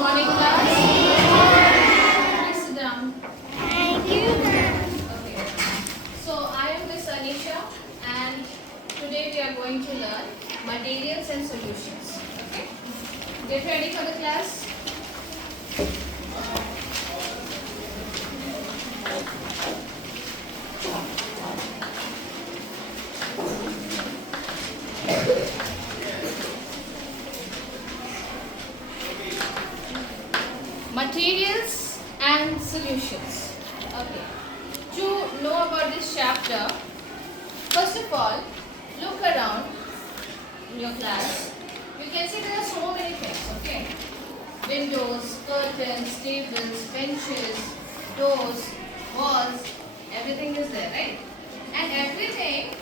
morning, class. Please sit down. Thank you. Okay. So I am Miss Anisha, and today we are going to learn materials and solutions. Okay. Get ready for the class. Materials and solutions. Okay. To know about this chapter, first of all, look around in your class. You can see there are so many things. Okay. Windows, curtains, tables, benches, doors, walls, everything is there, right? And everything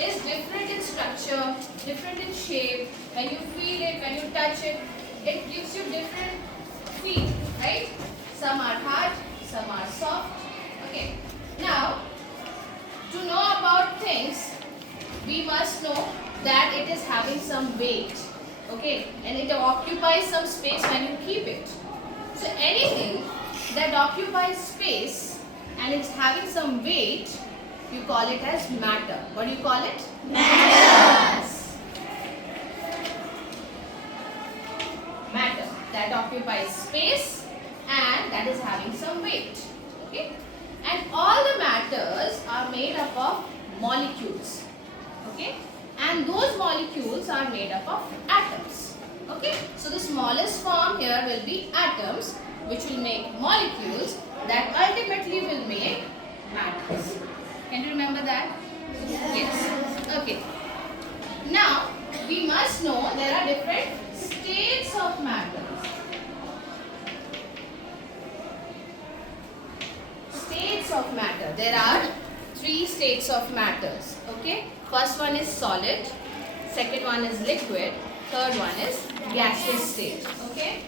is different in structure, different in shape. When you feel it, when you touch it, it gives you different feel, right? Some are hard, some are soft. Okay. Now, to know about things, we must know that it is having some weight. Okay, and it occupies some space when you keep it. So anything that occupies space and it's having some weight, you call it as matter. What do you call it? Matter. Matter that occupies space and that is having some weight. Okay, and all the matters are made up of molecules. Okay, and those molecules are made up of atoms. Okay, so the smallest form here will be atoms, which will make molecules that ultimately will make matters. Can you remember that? Yes. Okay. Now we must know there are different states of matter. States of matter. There are 3 states of matters. Okay. First one is solid. Second one is liquid. Third one is gaseous state. Okay.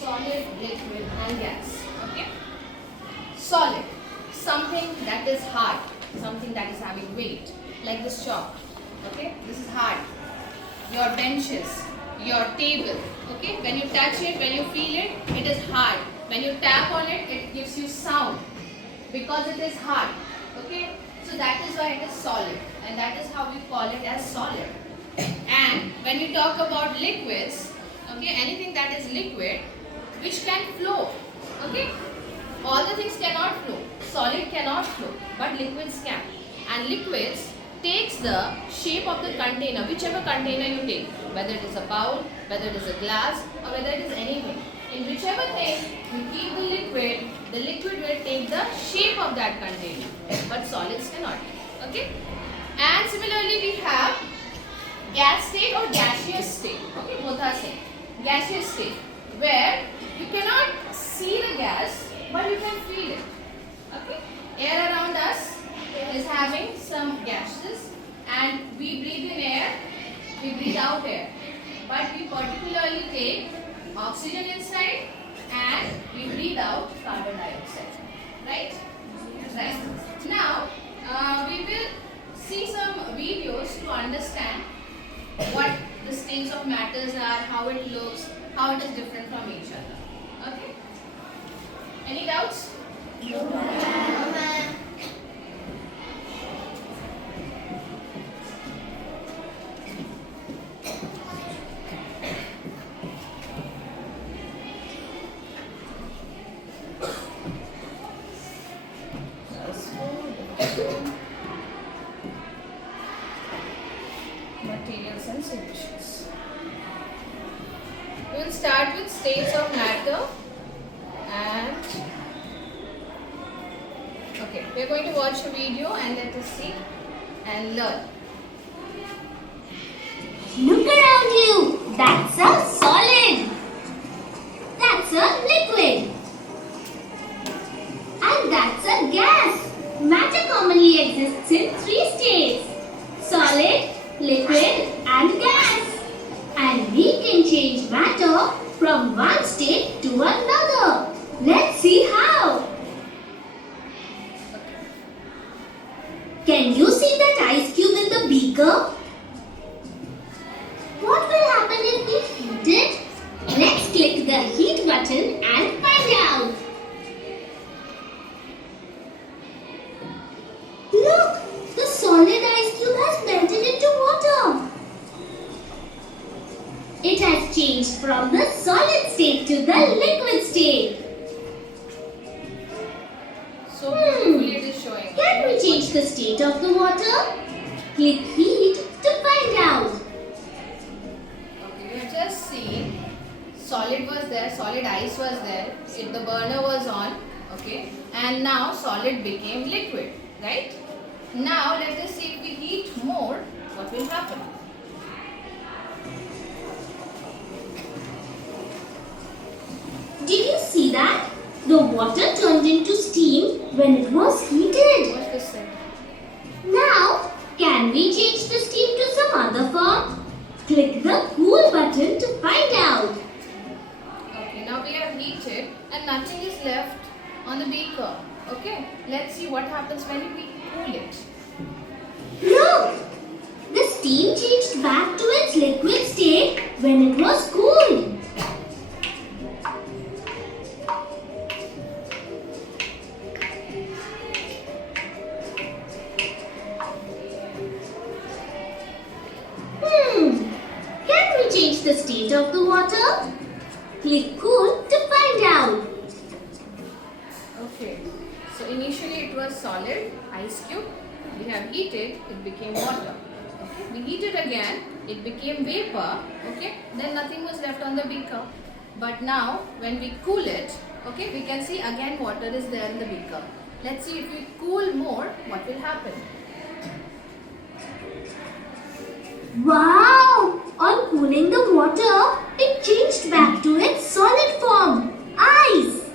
Solid, liquid and gas. Okay. Solid. Something that is hard. Something that is having weight. Like this chalk. Okay. This is hard. Your benches. Your table. Okay. When you touch it, when you feel it, it is hard. When you tap on it, it gives you sound. Because it is hard. Okay. So that is why it is solid. And that is how we call it as solid. And when we talk about liquids, okay, anything that is liquid, which can flow. Okay. All the things cannot flow. Solid cannot flow. But liquids can. And liquids takes the shape of the container, whichever container you take, whether it is a bowl, whether it is a glass, or whether it is anything. In whichever thing you keep the liquid will take the shape of that container, but solids cannot. Okay? And similarly we have gas state or gaseous state. Okay, both are same. Gaseous state, where you cannot see the gas, but you can feel it. Okay? Air around us is having some gases, and we breathe in air, we breathe out air. But we particularly take oxygen inside and we breathe out carbon dioxide. Right? Right. Now, we will see some videos to understand what the states of matters are, how it looks, how it is different from each other. Okay? Any doubts? No, ma'am. Materials and solutions. We will start with states of matter, and okay, we are going to watch a video and let us see and learn. Look around you. That's a solid. That's a liquid. And that's a gas. Matter commonly exists in 3 states. Solid, liquid and gas. And we can change matter from one state to another. Let's see how. the heat button and find out. Look, the solid ice cube has melted into water. It has changed from the solid state to the liquid state. So beautifully it is showing. Can we change the state of the water? Click heat to find out. Okay, we have just seen solid was there, solid ice was there, the burner was on, okay, and now solid became liquid, right? Now let us see if we heat more, what will happen? Did you see that? The water turned into steam when it was heated. What's this thing? Now, can we change the steam to some other form? Click the cool button to find out. Okay, now we have heated and nothing is left on the beaker. Okay, let's see what happens when we cool it. Look! The steam changed back to its liquid state when it was cooled. Can we change the state of the water? Click cool to find out. Okay, so initially it was solid, ice cube. We have heated, it became water. Okay, we heated again, it became vapor. Okay, then nothing was left on the beaker. But now when we cool it, okay, we can see again water is there in the beaker. Let's see if we cool more, what will happen? Wow! On cooling the water, it changed back to its solid form, ice.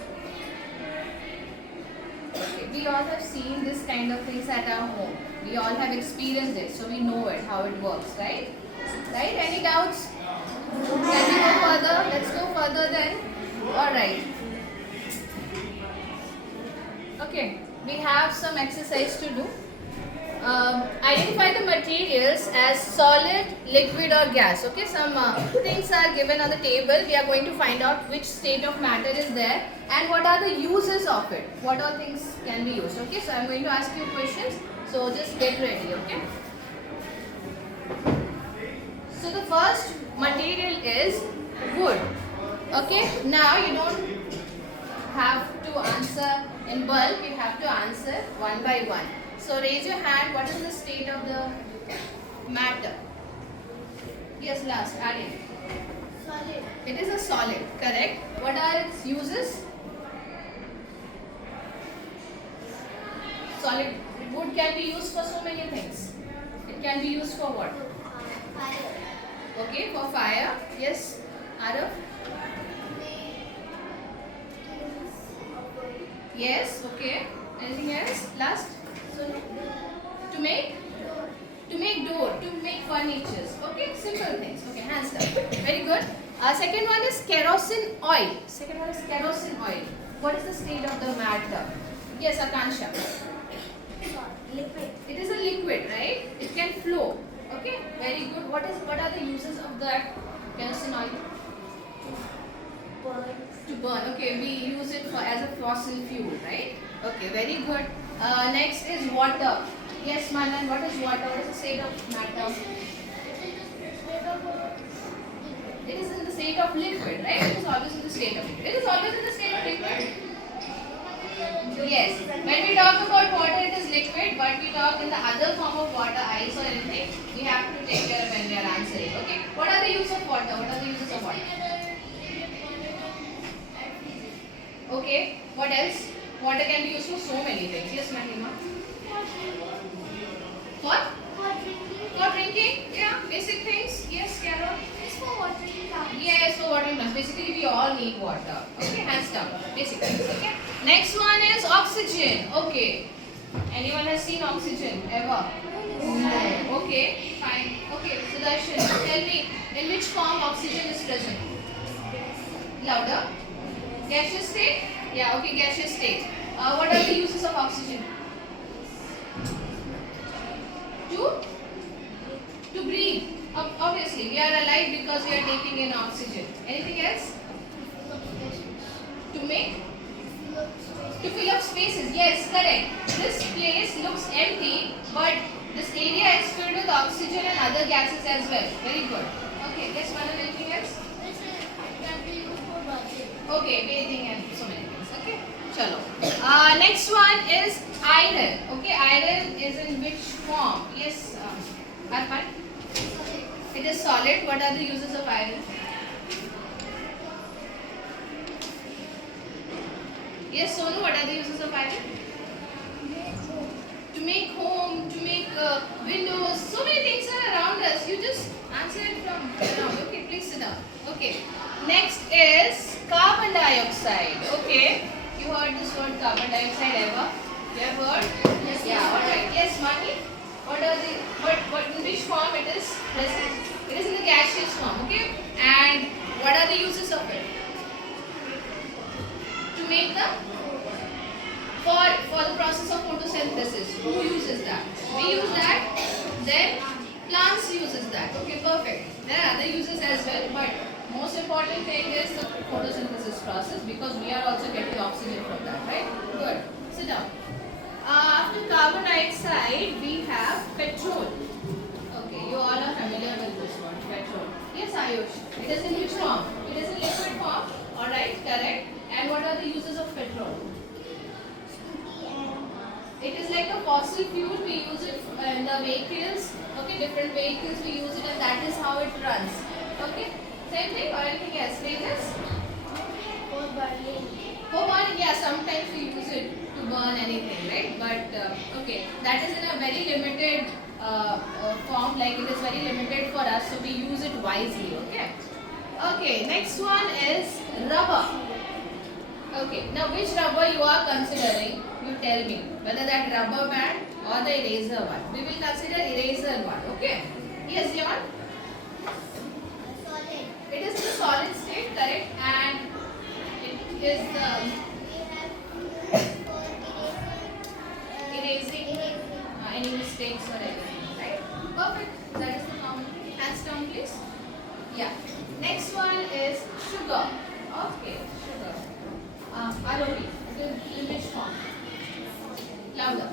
Okay, we all have seen this kind of things at our home. We all have experienced it, so we know it, how it works, right? Right? Any doubts? Can we go further? Let's go further then. Alright. Okay, we have some exercise to do. Identify the materials as solid, liquid or gas. Okay, some things are given on the table. We are going to find out which state of matter is there and what are the uses of it. What all things can be used. Okay, so I am going to ask you questions. So just get ready. Okay. So the first material is wood. Okay, now you don't have to answer in bulk. You have to answer one by one. So raise your hand. What is the state of the matter? Yes, last. Add it. Solid. It is a solid. Correct. What are its uses? Solid wood can be used for so many things. It can be used for what? Fire. Okay, for fire. Yes, Arav. Yes. Okay. Anything else? Last. To make door, to make furnitures. Okay, simple things. Okay, hands down. Very good. Second one is kerosene oil. Second one is kerosene oil. What is the state of the matter? Yes, Akansha. Liquid. It is a liquid, right? It can flow. Okay, very good. What are the uses of that kerosene oil? Burn. To burn. Okay, we use it as a fossil fuel, right? Okay, very good. Next is water. Yes, Manan, what is water? What is the state of matter? It is in the state of liquid, right? It is always in the state of liquid. It is always in the state of liquid. Yes. When we talk about water, it is liquid, but we talk in the other form of water, ice or anything, we have to take care of when we are answering. Okay. What are the uses of water? What are the uses of water? Okay. What else? Water can be used for so many things. Yes, Mahima. What? For drinking? Yeah. Basic things. Yes, Carol. It's for watering plants. Yes, for watering plants. Basically, we all need water. Okay, hands down. Basic things. Okay. Next one is oxygen. Okay. Anyone has seen oxygen ever? No. Okay, fine. Okay, Sudarshan, tell me in which form oxygen is present? Louder. Gaseous state? Yeah, okay, gaseous state. What are the uses of oxygen? To breathe. Obviously, we are alive because we are taking in oxygen. Anything else? Yes, correct. This place looks empty, but this area is filled with oxygen and other gases as well. Very good. Okay, yes, Manan, anything else? This is it can be used for bathing. Okay, bathing and so many things. Okay, chalo. Next one is iron. Okay, iron is in which form? Yes, Arpan. It is solid. What are the uses of iron? Yes, Sonu, what are the uses of iron? To make home, to make windows, so many things are around us. You just answer it from around. Okay, please sit down. Okay. Next is carbon dioxide. Okay. You heard this word carbon dioxide ever? You have heard? Yes. Yeah. All right. Yes, Mani. What are the what in which form it is present? It is in the gaseous form. Okay. And what are the uses of it? To make the for the process of photosynthesis. Who uses that? We use that. Then plants uses that. Okay, perfect. There are other uses as well, but most important thing is the photosynthesis process because we are also getting oxygen from that, right? Good. Sit down. After carbon dioxide, we have petrol. Okay, you all are familiar with this one, petrol. Yes, Ayush. It is in which form? It is in liquid form. All right, correct. And what are the uses of petrol? It is like a fossil fuel. We use it in the vehicles. Okay, different vehicles we use it, and that is how it runs. Okay, same thing or anything else? Status? For burning. For burning, yeah. Sometimes we use it to burn anything, right? But okay, that is in a very limited form. Like it is very limited for us, so we use it wisely. Okay. Okay. Next one is rubber. Okay, now which rubber you are considering, you tell me, whether that rubber band or the eraser one. We will consider eraser one, okay? Yes, John? Solid. It is in the solid state, correct? And it is the We have for erasing any mistakes or anything, right? Perfect, that is the common. Hands down, please. Yeah. Next one is sugar. Okay, sugar. ROP. It is in which form? Louder.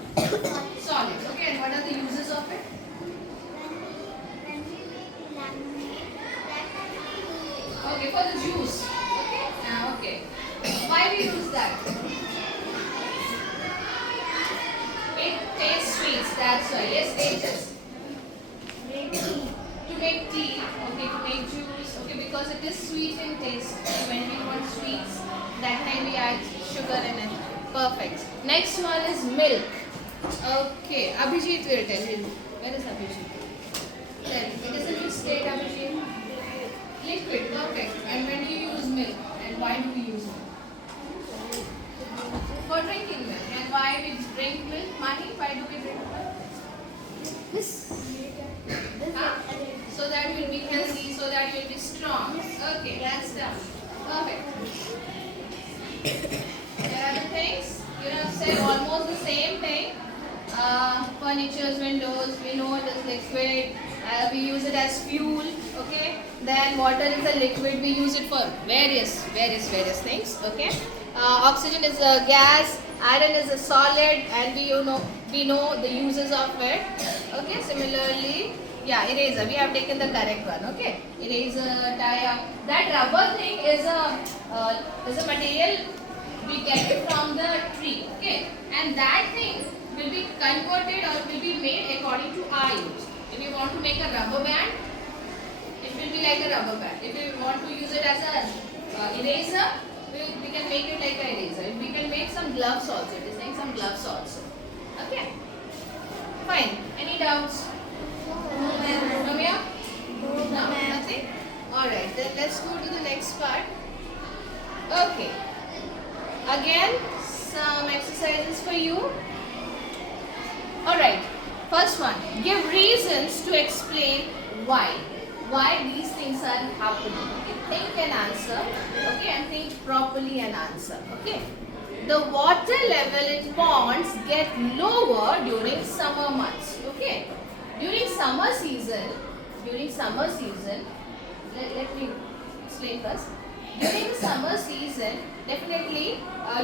Solid. Okay, and what are the uses of it? when we make lemonade, that time we use it. Okay, for the juice. Okay. Okay. Why we use that? It tastes sweet. That's why. Yes, stages. To make tea. Okay, to make juice. Okay, because it is sweet in taste. So when we want sweets, that time we add sugar in it. Perfect. Next one is milk. Okay, Abhijit will tell you. Where is Abhijit? There. It is in which state, Abhijit? Liquid. Perfect. And when do you use milk? And why do we use it? For drinking milk. And why we drink milk? Mani, why do we drink milk? So that we'll be healthy, so that we'll be strong. Okay, that's done. Perfect. There are the things. You have said almost the same thing. Furnitures, windows, we know it is liquid. We use it as fuel. Okay. Then water is a liquid. We use it for various things. Okay. Oxygen is a gas. Iron is a solid, and we know the uses of it. Okay. Similarly, yeah, eraser. We have taken the correct one. Okay. Eraser, tie up. That rubber thing is a material we get it from the tree. Okay. And that thing will be converted or will be made according to our use. If you want to make a rubber band, it will be like a rubber band. If you want to use it as a eraser, we can make it like an eraser. We can make some gloves also. It is like some gloves also. Okay. Fine. Any doubts? Ramya? No, nothing? Alright, then let's go to the next part. Okay. Again, some exercises for you. Alright, first one. Give reasons to explain why. Why these things are happening. Okay, think and answer. Okay, and think properly and answer. Okay. The water level in ponds get lower during summer months. Okay. During summer season, let me explain first. During the summer season, definitely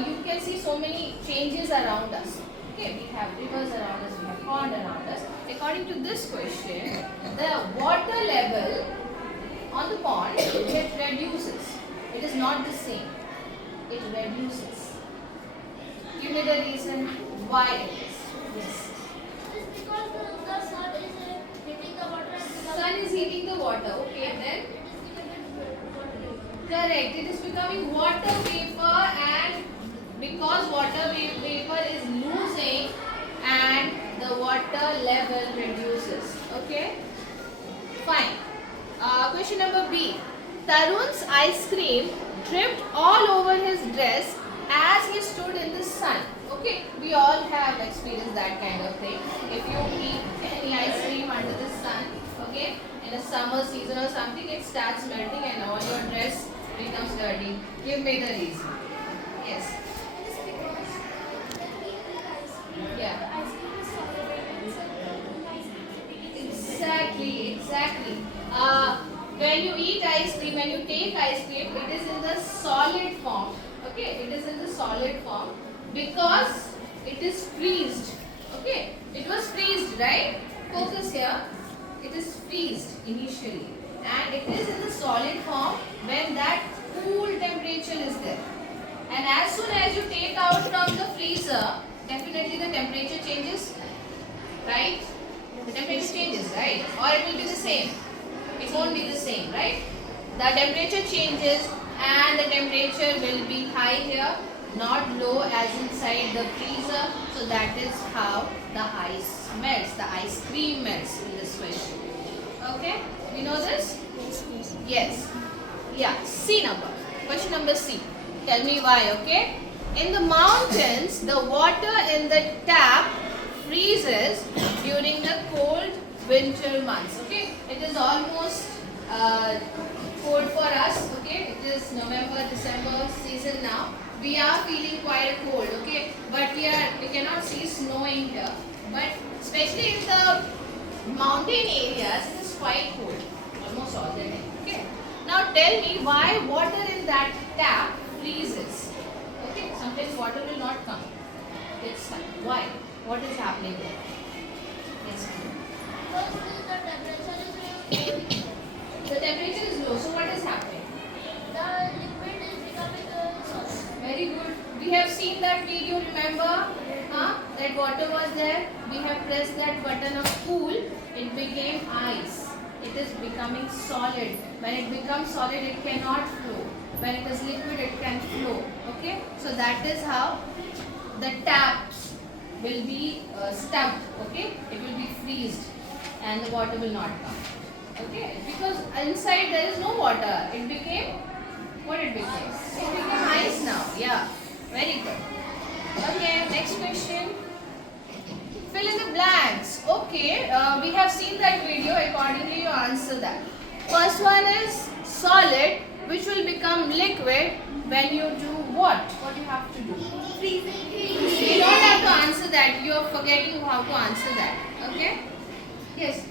you can see so many changes around us. Okay, we have rivers around us, we have pond around us. According to this question, the water level on the pond, it reduces. It is not the same. It reduces. Give me the reason why it is. Yes. It's because the sun is hitting the water and Sun is heating the water. Okay, then correct. It is becoming water vapor, and because water vapor is losing and the water level reduces. Okay. Fine. Question number B. Tarun's ice cream dripped all over his dress as he stood in the sun. Okay, we all have experienced that kind of thing. If you eat any ice cream under the sun, okay, in a summer season or something, it starts melting and all your dress becomes dirty. Give me the reason. Yes. it is because when we eat ice cream, Yeah. the ice cream is solid and so the ice cream is Exactly. When you eat ice cream, when you take ice cream, it is in the solid form. Okay, it is in the solid form because it is freezed. Okay, it was freezed, right? Focus here. It is freezed initially, and it is in the solid form when that cool temperature is there. And as soon as you take out from the freezer, definitely the temperature changes, right? The temperature changes, right? Or it will be the same. It won't be the same, right? The temperature changes and the temperature will be high here, not low as inside the freezer. So that is how the ice melts, the ice cream melts in this question. Okay? We know this? Yes. Yeah. C number. Question number C. Tell me why, okay? In the mountains, the water in the tap freezes during the cold winter months. Okay, it is almost cold for us. Okay, it is November, December season now. We are feeling quite cold. Okay, but we cannot see snowing here. But especially in the mountain areas, it is quite cold almost all the time. Okay, now tell me why water in that tap freezes. Okay, sometimes water will not come. It's why? What is happening there? Yes. because the temperature is very The temperature is low. So what is happening? the liquid is becoming solid. Very good. We have seen that video. Remember? That water was there. We have pressed that button of cool. It became ice. It is becoming solid. When it becomes solid, it cannot flow. When it is liquid, it can flow. Okay. So that is how the taps will be stubbed. Okay. It will be freezed, and the water will not come. Okay, because inside there is no water. It became, what it became? It became ice now. Yeah, very good. Okay, next question. Fill in the blanks. Okay, we have seen that video. Accordingly, you answer that. First one is solid, which will become liquid when you do what? What do you have to do? You don't have to answer that. You are forgetting how to answer that. Okay? Yes.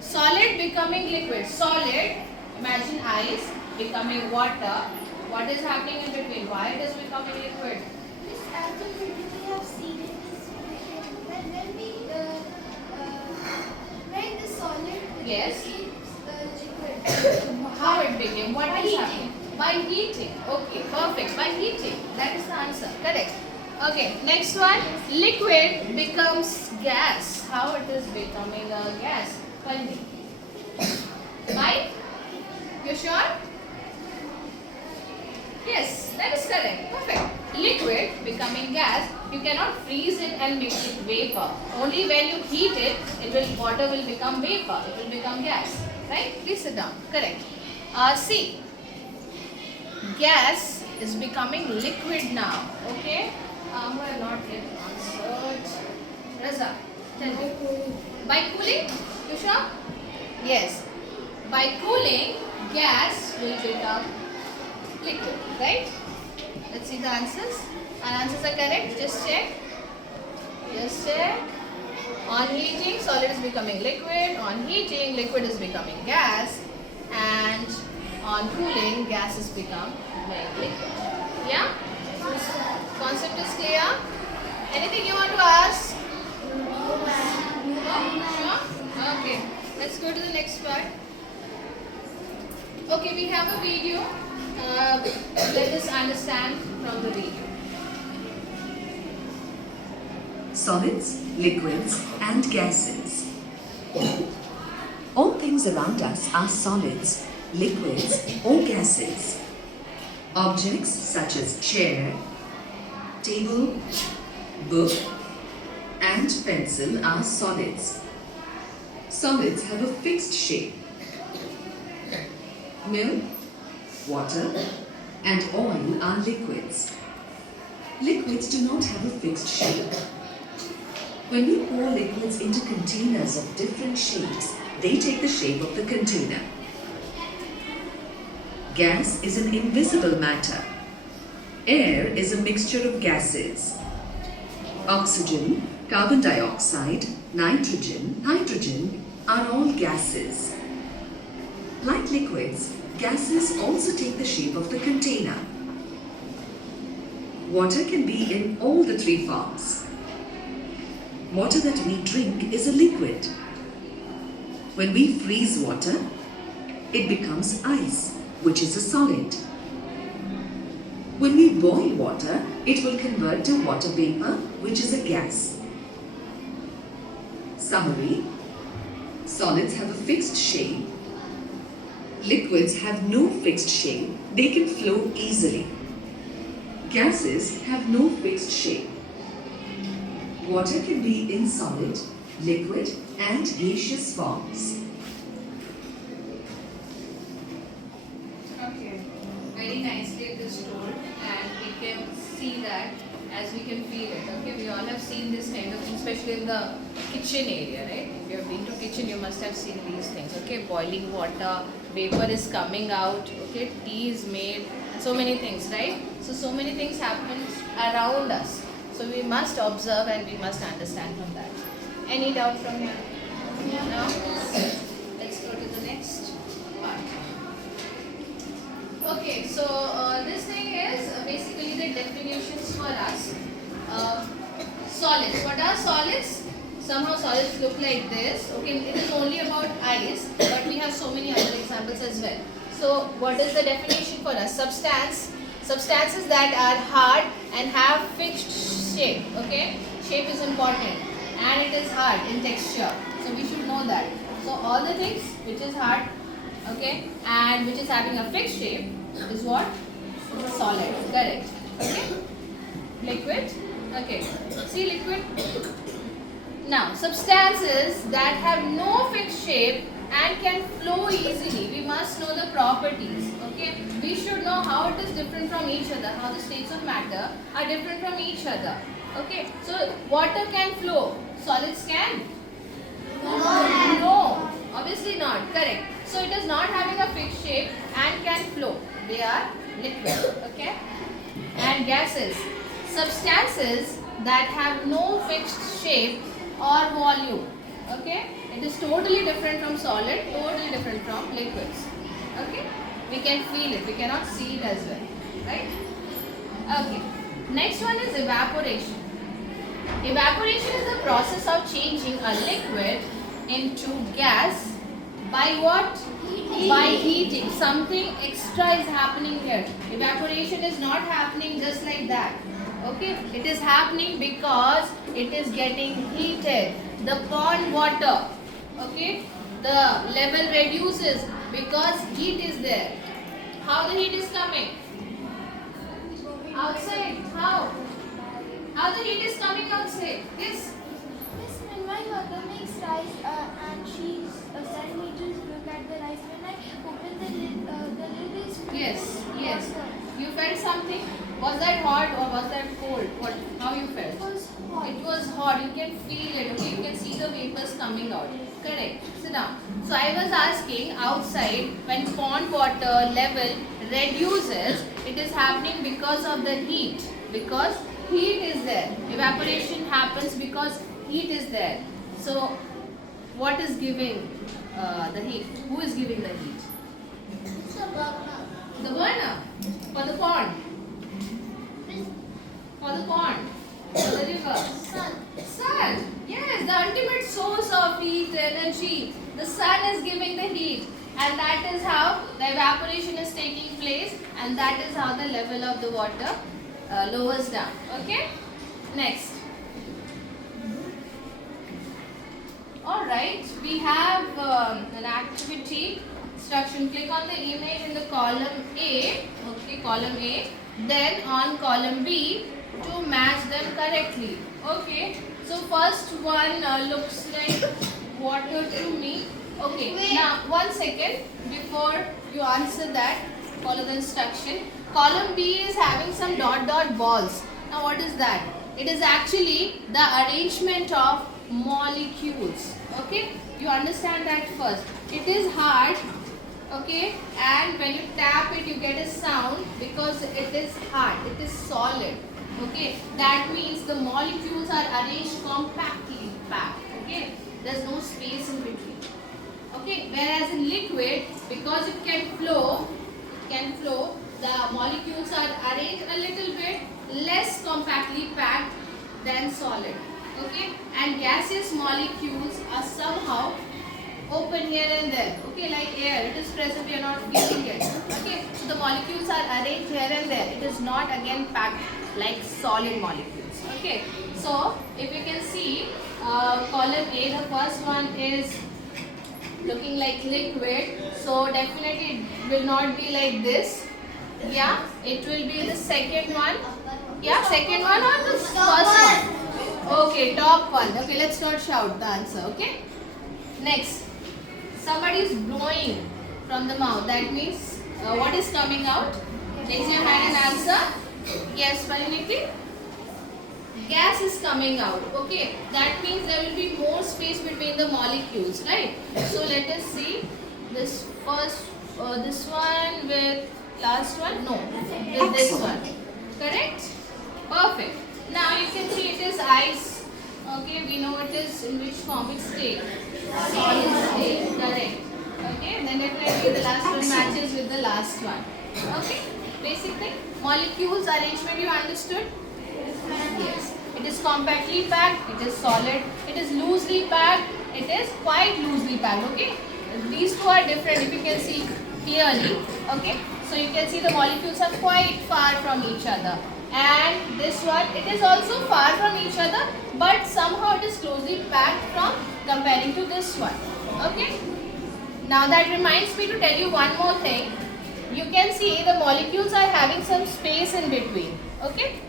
Solid becoming liquid. Solid, imagine ice becoming water. What is happening in between? Why it is becoming liquid? This actual video we have seen in this video when we make the solid Yes. liquid. How it became? What By is heating. happening? By heating. Okay, perfect. By heating. That is the answer. Correct. Okay, next one. Liquid becomes gas. How it is becoming a gas? Tell me. By? You sure? Yes, that is correct. Perfect. Liquid becoming gas, you cannot freeze it and make it vapor. Only when you heat it, water will become vapor. It will become gas. Right? Please sit down. Correct. C. Gas is becoming liquid now. Okay? Who have not yet answered? Raza, tell me. By cooling? You sure? Yes. By cooling, gas will become liquid, right? Let's see the answers. Our answers are correct. Just check. Just check. On heating, solid is becoming liquid. On heating, liquid is becoming gas. And On cooling, gases become very liquid. Yeah? Concept is clear? Anything you want to ask? Sure? Okay. Let's go to the next part. Okay, we have a video. Let us understand from the video. Solids, liquids, and gases. All things around us are solids, liquids, or gases. Objects such as chair, table, book, and pencil are solids. Solids have a fixed shape. Milk, water, and oil are liquids. Liquids do not have a fixed shape. When we pour liquids into containers of different shapes, they take the shape of the container. Gas is an invisible matter. Air is a mixture of gases. Oxygen, carbon dioxide, nitrogen, hydrogen are all gases. Like liquids, gases also take the shape of the container. Water can be in all the three forms. Water that we drink is a liquid. When we freeze water, it becomes ice, which is a solid. When we boil water, it will convert to water vapor, which is a gas. Summary: solids have a fixed shape. Liquids have no fixed shape. They can flow easily. Gases have no fixed shape. Water can be in solid, liquid, and gaseous forms. Okay, very nicely it is told, and we can see that as we can feel it. Okay, we all have seen this kind of thing, especially in the kitchen area, right? If you have been to kitchen, you must have seen these things. Okay, boiling water, vapor is coming out. Okay, tea is made, and so many things, right? So many things happen around us. So we must observe and we must understand from that. Any doubt from here? No? Let's go to the next part. Okay, so this thing is basically the definitions for us. Solids. What are solids? Somehow solids look like this. Okay, it is only about ice, but we have so many other examples as well. So what is the definition for us? Substances that are hard and have fixed shape. Okay, shape is important, and it is hard in texture. So we should know that. So all the things which is hard, okay, and which is having a fixed shape is what? Solid. Correct. Okay. Liquid. Okay. See liquid. Now substances that have no fixed shape and can flow easily. We must know the properties. Okay. We should know how it is different from each other. How the states of matter are different from each other. Okay. So water can flow. Solids can? No. Obviously not. Correct. So it is not having a fixed shape and can flow. They are liquid. Okay. And gases. Substances that have no fixed shape or volume. Okay. It is totally different from solid, totally different from liquids. Okay. We can feel it. We cannot see it as well. Right. Okay. Next one is evaporation. Evaporation is the process of changing a liquid into gas by what? By heating. Something extra is happening here. Evaporation is not happening just like that. Okay, it is happening because it is getting heated. The pond water, okay, the level reduces because heat is there. How the heat is coming? Outside. How the heat is coming outside? Yes. Miss, when my mother makes rice and she said me to look at the rice, when I open the lid is full Yes, of yes. water. You felt something? Was that hot or was that cold? How you felt? It was hot. It was hot. You can feel it. Okay, you can see the vapors coming out. Correct. Sit down. So I was asking, outside when pond water level reduces, it is happening because of the heat. Because heat is there. Evaporation happens because heat is there. So what is giving the heat? Who is giving the heat? So The burner. For the pond. For the pond. For the river. Sun. Yes, the ultimate source of heat, energy. The sun is giving the heat. And that is how the evaporation is taking place. And that is how the level of the water lowers down. Okay? Next. Alright, we have an activity instruction. Click on the image in the column A, okay, column A, then on column B to match them correctly. Okay, so first one looks like water to me. Okay, now 1 second before you answer that, follow the instruction. Column B is having some dot dot balls. Now what is that? It is actually the arrangement of molecules. Okay, you understand that first. It is hard, okay, and when you tap it you get a sound because it is hard, it is solid. Okay, that means the molecules are arranged compactly packed. Okay, there's no space in between. Okay, whereas in liquid, because it can flow, the molecules are arranged a little bit less compactly packed than solid. Okay, and gaseous molecules are somehow open here and there. Okay, like air, it is present, we are not feeling it. Okay, so the molecules are arranged here and there. It is not again packed like solid molecules. Okay, so if you can see column A, the first one is looking like liquid, so definitely it will not be like this. Yeah, it will be the second one. Yeah, second one or the first one? Okay, top one. Okay, let's not shout the answer. Okay, next, somebody is blowing from the mouth. That means what is coming out? Raise your hand and answer. Yes, Pariniti. Gas is coming out. Okay, that means there will be more space between the molecules, right? So let us see this first, this one with last one. No, with this one. Correct? Perfect. Now you can see it is ice. Okay, we know it is in which form? Which state? Solid state. Correct. Okay, then definitely the last one matches with the last one. Okay, basic thing. Molecules arrangement you understood? Yes. It is compactly packed, it is solid, it is loosely packed, it is quite loosely packed. Okay, these two are different if you can see clearly. Okay, so you can see the molecules are quite far from each other, and this one, it is also far from each other, but somehow it is closely packed from comparing to this one. Okay, now that reminds me to tell you one more thing. You can see the molecules are having some space in between. Okay,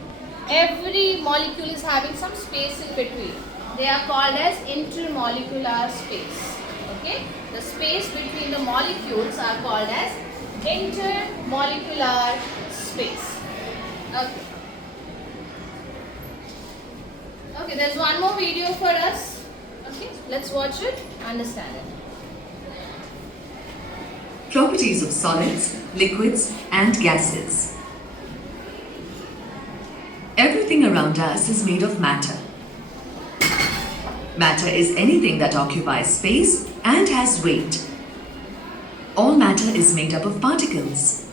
every molecule is having some space in between. They are called as intermolecular space. Okay, the space between the molecules are called as intermolecular space. Okay. Okay, there's one more video for us. Okay, let's watch it, understand it. Properties of solids, liquids, and gases. Everything around us is made of matter. Matter is anything that occupies space and has weight. All matter is made up of particles.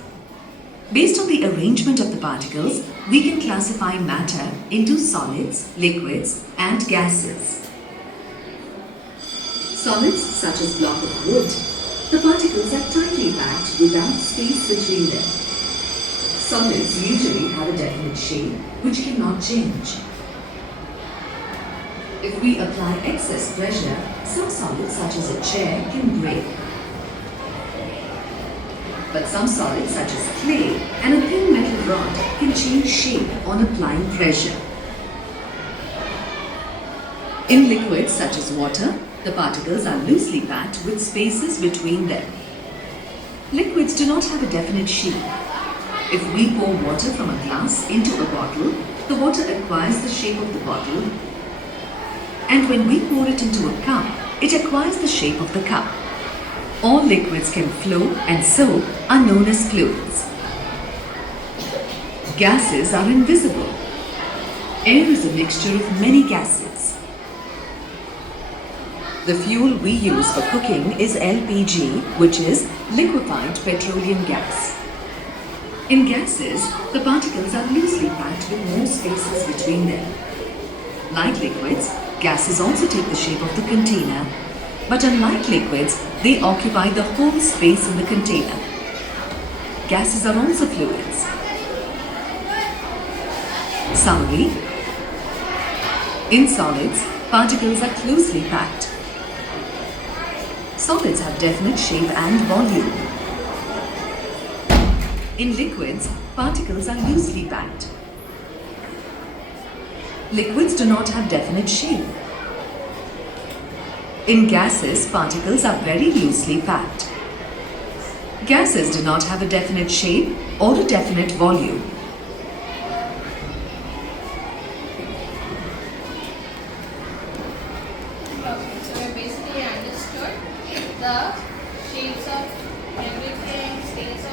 Based on the arrangement of the particles, we can classify matter into solids, liquids, and gases. Solids such as block of wood, the particles are tightly packed without space between them. Solids usually have a definite shape which cannot change. If we apply excess pressure, some solids such as a chair can break. But some solids such as clay and a thin metal rod can change shape on applying pressure. In liquids such as water, the particles are loosely packed with spaces between them. Liquids do not have a definite shape. If we pour water from a glass into a bottle, the water acquires the shape of the bottle, and when we pour it into a cup, it acquires the shape of the cup. All liquids can flow and so are known as fluids. Gases are invisible. Air is a mixture of many gases. The The fuel we use for cooking is LPG, which is liquefied petroleum gas. In gases, the particles are loosely packed with more spaces between them. Like liquids, gases also take the shape of the container, but unlike liquids, they occupy the whole space in the container. Gases are also fluids. Summary: in solids, particles are closely packed. Solids have definite shape and volume. In liquids, particles are loosely packed. Liquids do not have definite shape. In gases, particles are very loosely packed. Gases do not have a definite shape or a definite volume. Okay, so we basically understood the shapes of everything, states